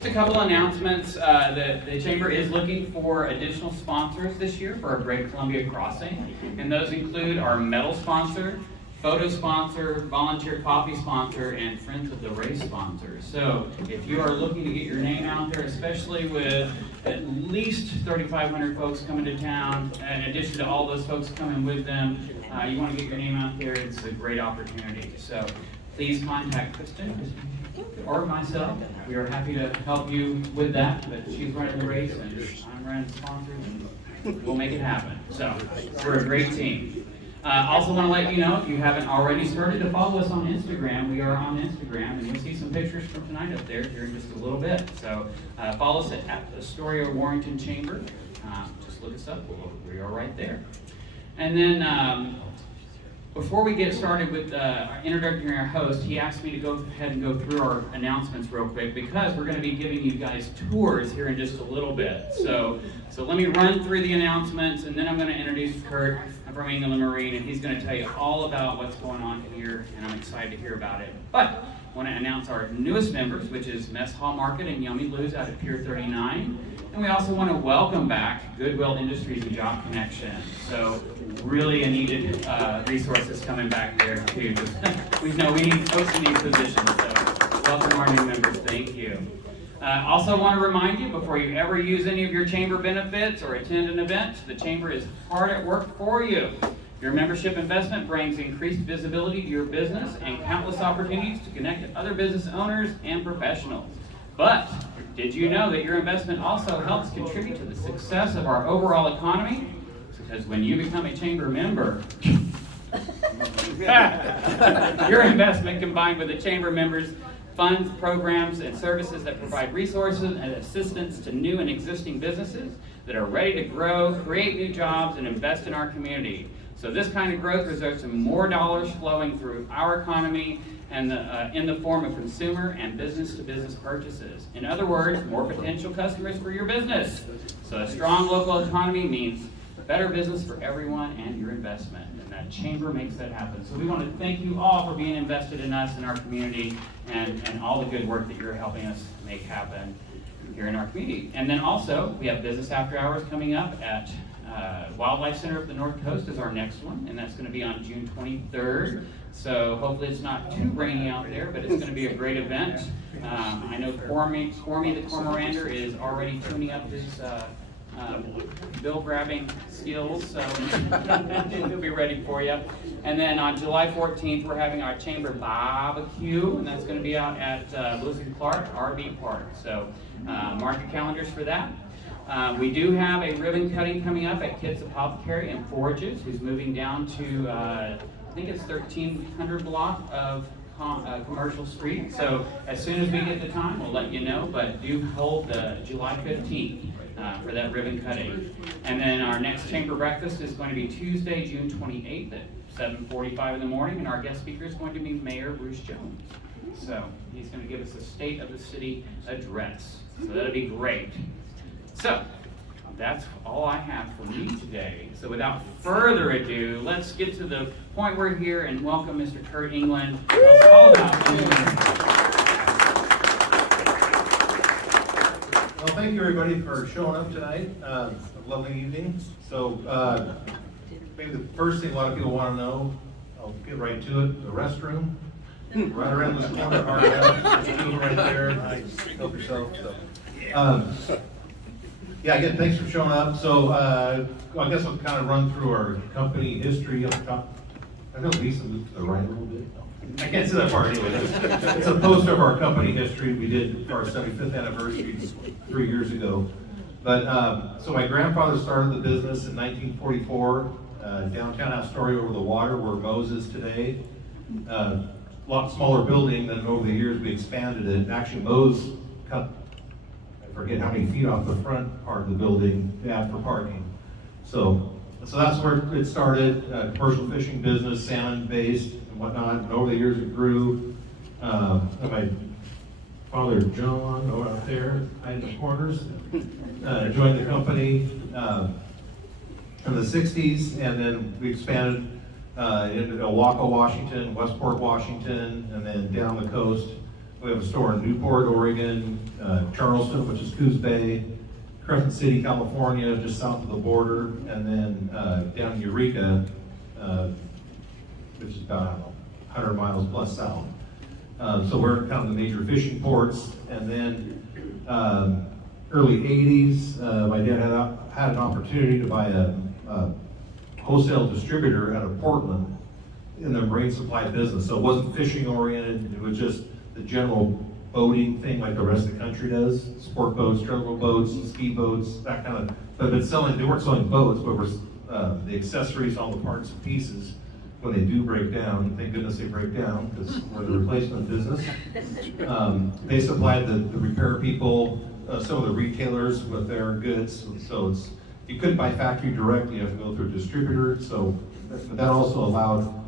Just a couple announcements. The Chamber is looking for additional sponsors this year for our Great Columbia Crossing, and those include our medal sponsor, photo sponsor, volunteer coffee sponsor, and Friends of the Race sponsor. So if you are looking to get your name out there, especially with at least 3,500 folks coming to town, in addition to all those folks coming with them, you want to get your name out there, it's a great opportunity. So please contact Kristen or myself. We are happy to help you with that, but she's running the race and I'm running the sponsors, and we'll make it happen. So we're a great team. Also want to let you know, if you haven't already started to follow us on Instagram, we are on Instagram, and you'll see some pictures from tonight up there here in just a little bit. So follow us at Astoria-Warrenton Chamber. Just look us up. We are right there. And then before we get started with introducing our host, he asked me to go ahead and go through our announcements real quick because we're going to be giving you guys tours here in just a little bit. So let me run through the announcements, and then I'm going to introduce Kurt from Englund Marine, and he's going to tell you all about what's going on here, and I'm excited to hear about it. But I want to announce our newest members, which is Mess Hall Market and Yummy Lou's out at Pier 39. And we also want to welcome back Goodwill Industries and Job Connection. So really a needed resources coming back there too. We know we need folks in these positions, so welcome our new members. Thank you. Also want to remind you, before you ever use any of your chamber benefits or attend an event, the chamber is hard at work for you. Your membership investment brings increased visibility to your business and countless opportunities to connect to other business owners and professionals. But did you know that your investment also helps contribute to the success of our overall economy? Because when you become a chamber member, your investment combined with the chamber members' funds, programs, and services that provide resources and assistance to new and existing businesses that are ready to grow, create new jobs, and invest in our community. So this kind of growth results in more dollars flowing through our economy and in the form of consumer and business-to-business purchases. In other words, more potential customers for your business. So a strong local economy means better business for everyone and your investment, and that chamber makes that happen. So we want to thank you all for being invested in us and our community and all the good work that you're helping us make happen here in our community. And then also, we have Business After Hours coming up at Wildlife Center of the North Coast is our next one, and that's going to be on June 23rd. So hopefully it's not too rainy out there, but it's going to be a great event. I know Cormy the Cormorander is already tuning up his bill grabbing skills, so he'll be ready for you. And then on July 14th, we're having our chamber barbecue, and that's going to be out at Lewis and Clark RV Park. So mark your calendars for that. We do have a ribbon cutting coming up at Kids Apothecary and Forages, who's moving down to I think it's 1300 block of Commercial Street. So as soon as we get the time, we'll let you know, but do hold the July 15th. For that ribbon cutting. And then our next chamber breakfast is going to be Tuesday, June 28th at 7:45 in the morning, and our guest speaker is going to be Mayor Bruce Jones. So he's going to give us a State of the City address. So that'll be great. So that's all I have for you today. So without further ado, let's get to the point we're here and welcome Mr. Kurt Englund. Tell us all about Englund. Well, thank you everybody for showing up tonight. A lovely evening. So maybe the first thing a lot of people want to know, I'll get right to it, the restroom. Right around this corner, hard out. There's two right there. Help yourself. So. Yeah, again, thanks for showing up. So I guess I'll kind of run through our company history up top. I know Lisa moved to the right a little bit. I can't see that far anyway. It's a poster of our company history. We did our 75th anniversary 3 years ago. But so my grandfather started the business in 1944, downtown Astoria over the water where Moe's is today. A lot smaller building, then over the years we expanded it. Actually, Moe's cut, I forget how many feet off the front part of the building to add for parking. So that's where it started, commercial fishing business, salmon based and whatnot. And over the years it grew. My father John, out there, in the corners, joined the company in the 60s, and then we expanded into Oahu, Washington, Westport, Washington, and then down the coast We have a store in Newport, Oregon, Charleston, which is Coos Bay, Crescent City, California, just south of the border, and then down in Eureka, which is about, I don't know, 100 miles plus south. So we're kind of the major fishing ports. And then early 80s, my dad had an opportunity to buy a wholesale distributor out of Portland in the marine supply business. So it wasn't fishing oriented, it was just the general boating thing like the rest of the country does. Sport boats, travel boats, ski boats, that kind of, but they weren't selling boats, but were the accessories, all the parts and pieces. When they do break down, thank goodness they break down, because we're the replacement business. They supplied the repair people, some of the retailers with their goods. So you couldn't buy factory direct, you have to go through a distributor. So that also allowed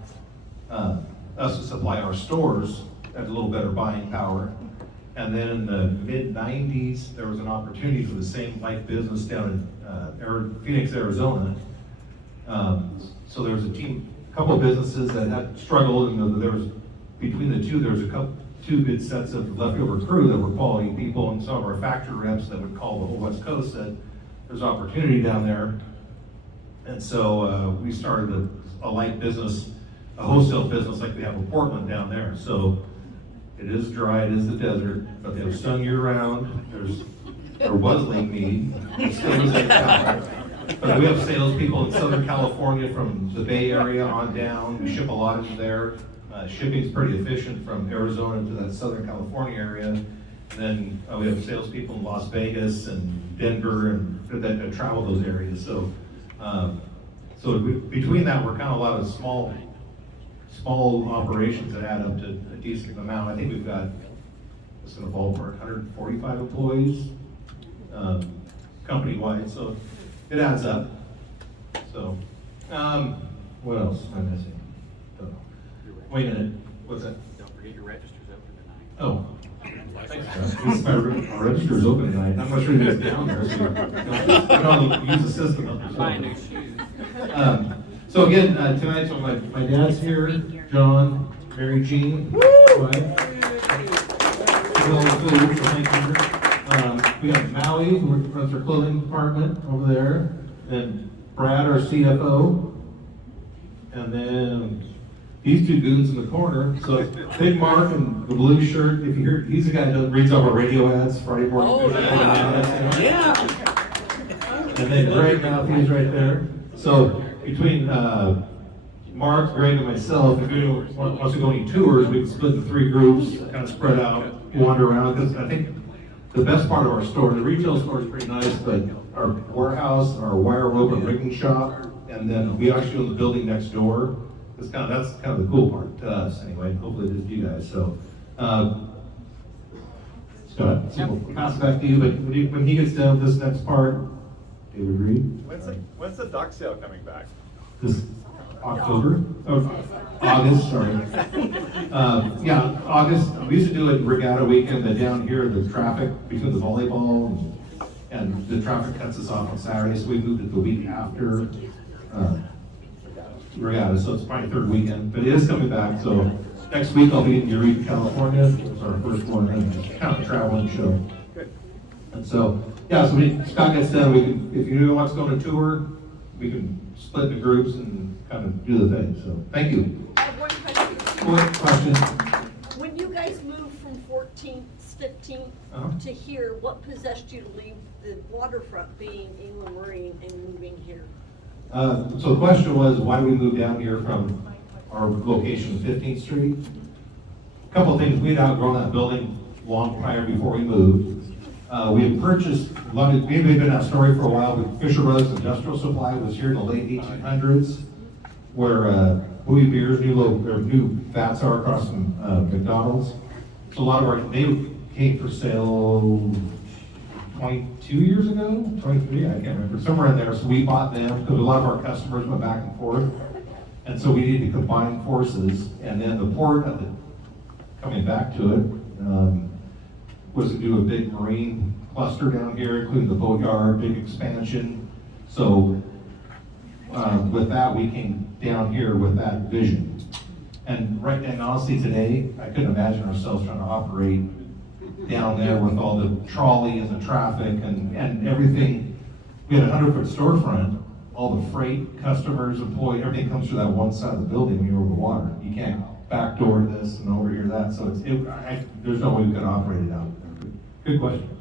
us to supply our stores at a little better buying power. And then in the mid-90s, there was an opportunity for the same like business down in Phoenix, Arizona. So there was a couple of businesses that had struggled, and there was, between the two, there was two good sets of leftover crew that were quality people, and some of our factory reps that would call the whole West Coast said there's opportunity down there. And so we started a light business, a wholesale business like we have in Portland down there. So it is dry, it is the desert, but they have sun year round. There was Lake Mead, it still is Lake Powell. But we have salespeople in Southern California from the Bay Area on down. We ship a lot into there. Shipping's pretty efficient from Arizona to that Southern California area. And then we have salespeople in Las Vegas and Denver and that travel those areas. So, between that, we're kind of a lot of small operations that add up to a decent amount. I think we've got, it's in a ballpark, 145 employees company-wide. So it adds up. So, what else am I missing? Don't know. Wait a minute. What's that? Don't forget your register's open tonight. Oh. Thanks, our register's open tonight. I'm not sure you guys down there, so you don't use the system. Buying new shoes. So again, tonight, so my dad's here, John, Mary Jean, right? We have Maui, who runs our clothing department over there, and Brad, our CFO, and then these two goons in the corner. So Big Mark in the blue shirt, if you hear, he's the guy that reads all our radio ads Friday morning. Yeah. And then Greg Matthews right there. So between Mark, Greg, and myself, if anyone wants to go any tours, we can split into 3 groups, kind of spread out, wander around, because I think the best part of our store, the retail store is pretty nice, but our warehouse, our wire rope and rigging shop, and then we actually own the building next door. That's kind of the cool part to us anyway, hopefully it is to you guys. So, Scott, so we'll pass it back to you, but when he gets done with this next part, David Reed. When's the duck sale coming back? This October, August, sorry. Yeah, August, we used to do it regatta weekend, but down here, the traffic between the volleyball and the traffic cuts us off on Saturday, so we moved it the week after regatta, so it's probably 3rd weekend, but it is coming back. So next week I'll be in Eureka, California. It's our first one, and it's kind of a traveling show. And so, yeah, so when Scott gets done, we can, if you want to go on a tour, we can split into groups and kind of do the thing. So thank you. I have one question. One question. When you guys moved from 14th, 15th to here, what possessed you to leave the waterfront being Englund Marine and moving here? So the question was, why do we move down here from our location, 15th Street? A couple of things. We had outgrown that building long prior before we moved. We had purchased, we had been in Astoria for a while, but Fisher Brothers Industrial Supply was here in the late 1800s, where Bowie Beer's new vats are across from McDonald's. So a lot of they came for sale 22 years ago, 23, I can't remember, somewhere in there. So we bought them because a lot of our customers went back and forth. And so we needed to combine forces. And then the port, coming back to it, was to do a big marine cluster down here, including the boatyard, big expansion. So with that, we came down here with that vision. And honestly, today, I couldn't imagine ourselves trying to operate down there with all the trolley and the traffic and everything. We had a 100-foot storefront, all the freight, customers, employee, everything comes through that one side of the building when you're over the water. You can't backdoor this and over here that, so there's no way we could operate it out. Good question.